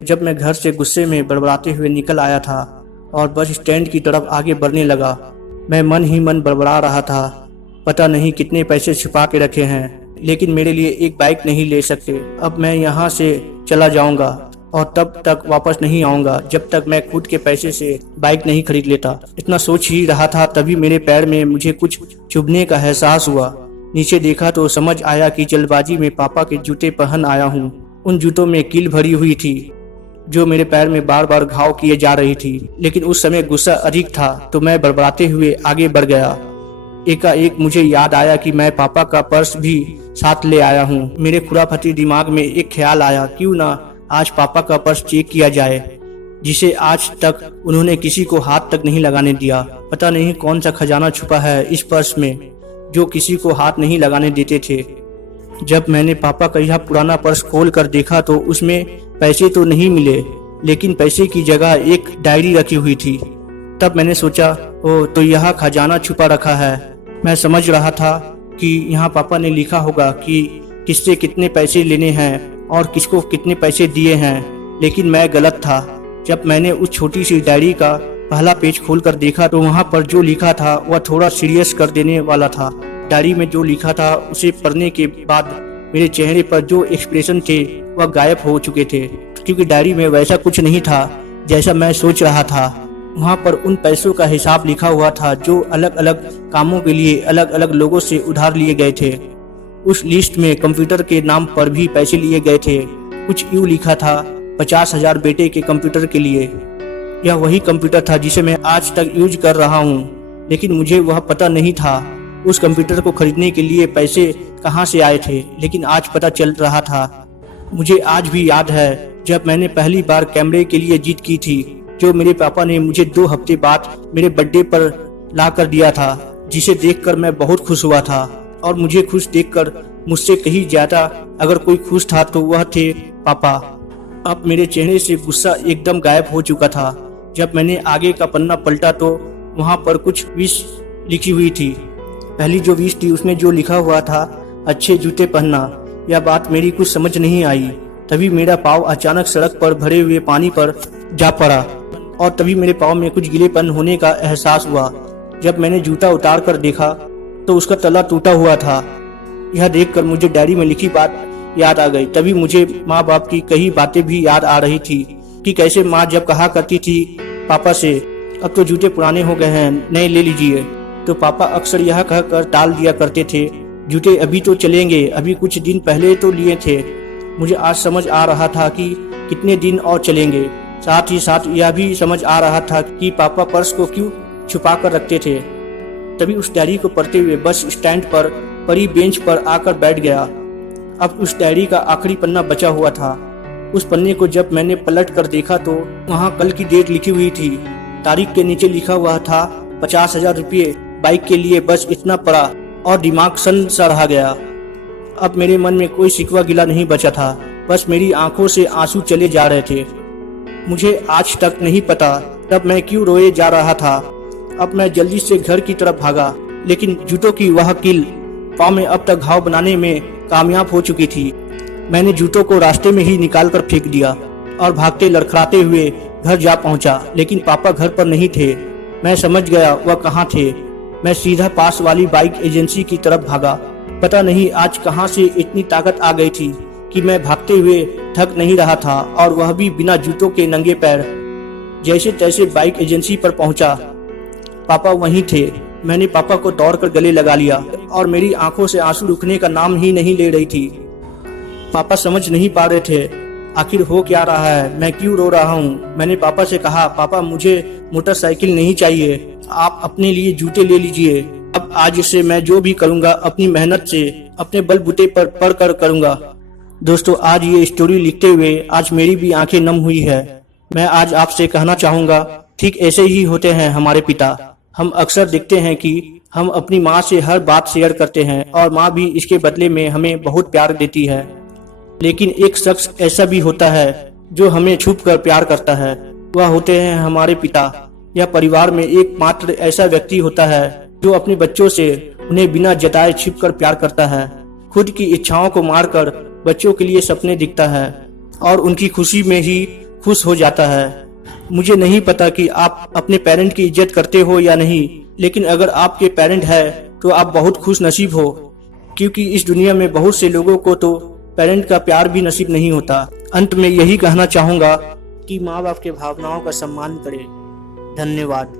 जब मैं घर से गुस्से में बड़बड़ाते हुए निकल आया था और बस स्टैंड की तरफ आगे बढ़ने लगा, मैं मन ही मन बड़बड़ा रहा था। पता नहीं कितने पैसे छुपा के रखे हैं, लेकिन मेरे लिए एक बाइक नहीं ले सकते। अब मैं यहाँ से चला जाऊंगा और तब तक वापस नहीं आऊंगा जब तक मैं खुद के पैसे से बाइक नहीं खरीद लेता। इतना सोच ही रहा था, तभी मेरे पैर में मुझे कुछ चुभने का एहसास हुआ। नीचे देखा तो समझ आया कि जल्दबाजी में पापा के जूते पहन आया हूँ। उन जूतों में कील भरी हुई थी जो मेरे पैर में बार बार घाव किए जा रही थी, लेकिन उस समय गुस्सा अधिक था तो मैं बड़बड़ाते हुए आगे बढ़ गया। एकाएक मुझे याद आया कि मैं पापा का पर्स भी साथ ले आया हूँ। मेरे खुराफती दिमाग में एक ख्याल आया, क्यों ना आज पापा का पर्स चेक किया जाए, जिसे आज तक उन्होंने किसी को हाथ तक नहीं लगाने दिया। पता नहीं कौन सा खजाना छुपा है इस पर्स में जो किसी को हाथ नहीं लगाने देते थे। जब मैंने पापा का यह पुराना पर्स खोल कर देखा तो उसमें पैसे तो नहीं मिले, लेकिन पैसे की जगह एक डायरी रखी हुई थी। तब मैंने सोचा, ओ तो यह खजाना छुपा रखा है। मैं समझ रहा था कि यहाँ पापा ने लिखा होगा कि किससे कितने पैसे लेने हैं और किसको कितने पैसे दिए हैं, लेकिन मैं गलत था। जब मैंने उस छोटी सी डायरी का पहला पेज खोलकर देखा तो वहाँ पर जो लिखा था वह थोड़ा सीरियस कर देने वाला था। डायरी में जो लिखा था उसे पढ़ने के बाद मेरे चेहरे पर जो एक्सप्रेशन थे वह गायब हो चुके थे, क्योंकि डायरी में वैसा कुछ नहीं था जैसा मैं सोच रहा था। वहाँ पर उन पैसों का हिसाब लिखा हुआ था जो अलग अलग कामों के लिए अलग अलग लोगों से उधार लिए गए थे। उस लिस्ट में कंप्यूटर के नाम पर भी पैसे लिए गए थे। कुछ यूँ लिखा था, 50,000 बेटे के कंप्यूटर के लिए। यह वही कंप्यूटर था जिसे मैं आज तक यूज कर रहा हूँ, लेकिन मुझे वह पता नहीं था उस कंप्यूटर को खरीदने के लिए पैसे कहाँ से आए थे। लेकिन आज पता चल रहा था। मुझे आज भी याद है जब मैंने पहली बार कैमरे के लिए जीत की थी, जो मेरे पापा ने मुझे 2 हफ्ते बाद मेरे बर्थडे पर ला कर दिया था, जिसे देखकर मैं बहुत खुश हुआ था। और मुझे खुश देखकर मुझसे कहीं ज्यादा अगर कोई खुश था तो वह थे पापा। अब मेरे चेहरे से गुस्सा एकदम गायब हो चुका था। जब मैंने आगे का पन्ना पलटा तो वहाँ पर कुछ विश लिखी हुई थी। पहली जो विश थी उसमें जो लिखा हुआ था, अच्छे जूते पहनना। यह बात मेरी कुछ समझ नहीं आई। तभी मेरा पाँव अचानक सड़क पर भरे हुए पानी पर जा पड़ा और तभी मेरे पाँव में कुछ गीलेपन होने का एहसास हुआ। जब मैंने जूता उतार कर देखा तो उसका तला टूटा हुआ था। यह देखकर मुझे डायरी में लिखी बात याद आ गई। तभी मुझे माँ बाप की कई बातें भी याद आ रही थी कि कैसे माँ जब कहा करती थी पापा से, अब तो जूते पुराने हो गए हैं, नए ले लीजिए, तो पापा अक्सर यह कहकर टाल दिया करते थे, जूते अभी तो चलेंगे, अभी कुछ दिन पहले तो लिए थे। मुझे आज समझ आ रहा था कि कितने दिन और चलेंगे। साथ ही साथ यह भी समझ आ रहा था कि पापा पर्स को क्यों छुपा कर रखते थे। तभी उस डायरी को पढ़ते हुए बस स्टैंड पर पड़ी बेंच पर आकर बैठ गया। अब उस डायरी का आखिरी पन्ना बचा हुआ था। उस पन्ने को जब मैंने पलट कर देखा तो वहाँ कल की डेट लिखी हुई थी। तारीख के नीचे लिखा हुआ था 50,000 रुपये बाइक के लिए। बस इतना पड़ा और दिमाग सन सा रह गया। अब मेरे मन में कोई शिकवा गिला नहीं बचा था, बस मेरी आंखों से आंसू चले जा रहे थे। मुझे आज तक नहीं पता तब मैं क्यों रोए जा रहा था। अब मैं जल्दी से घर की तरफ भागा, लेकिन जूतों की वह कील पाँव में अब तक घाव बनाने में कामयाब हो चुकी थी। मैंने जूतों को रास्ते में ही निकाल कर फेंक दिया और भागते लड़खड़ाते हुए घर जा पहुंचा, लेकिन पापा घर पर नहीं थे। मैं समझ गया वह कहाँ थे। मैं सीधा पास वाली बाइक एजेंसी की तरफ भागा। पता नहीं आज कहाँ से इतनी ताकत आ गई थी कि मैं भागते हुए थक नहीं रहा था, और वह भी बिना जूतों के नंगे पैर। जैसे तैसे बाइक एजेंसी पर पहुंचा। पापा वहीं थे। मैंने पापा को दौड़कर गले लगा लिया और मेरी आंखों से आंसू रुकने का नाम ही नहीं ले रही थी। पापा समझ नहीं पा रहे थे आखिर हो क्या रहा है, मैं क्यों रो रहा हूँ। मैंने पापा से कहा, पापा मुझे मोटरसाइकिल नहीं चाहिए, आप अपने लिए जूते ले लीजिए। अब आज से मैं जो भी करूँगा अपनी मेहनत से अपने बलबूते पर पढ़ कर करूँगा। दोस्तों, आज ये स्टोरी लिखते हुए आज मेरी भी आंखें नम हुई है। मैं आज आपसे कहना चाहूँगा, ठीक ऐसे ही होते हैं हमारे पिता। हम अक्सर देखते हैं कि हम अपनी माँ से हर बात शेयर करते हैं और माँ भी इसके बदले में हमें बहुत प्यार देती है। लेकिन एक शख्स ऐसा भी होता है जो हमें छुप कर प्यार करता है। वह होते हैं हमारे पिता। यह परिवार में एकमात्र ऐसा व्यक्ति होता है जो अपने बच्चों से उन्हें बिना जताए छिपकर प्यार करता है। खुद की इच्छाओं को मारकर बच्चों के लिए सपने दिखता है और उनकी खुशी में ही खुश हो जाता है। मुझे नहीं पता कि आप अपने पेरेंट की इज्जत करते हो या नहीं, लेकिन अगर आपके पेरेंट है तो आप बहुत खुश नसीब हो, क्योंकि इस दुनिया में बहुत से लोगों को तो पेरेंट का प्यार भी नसीब नहीं होता। अंत में यही कहना चाहूँगा कि माँ बाप के भावनाओं का सम्मान करें। धन्यवाद।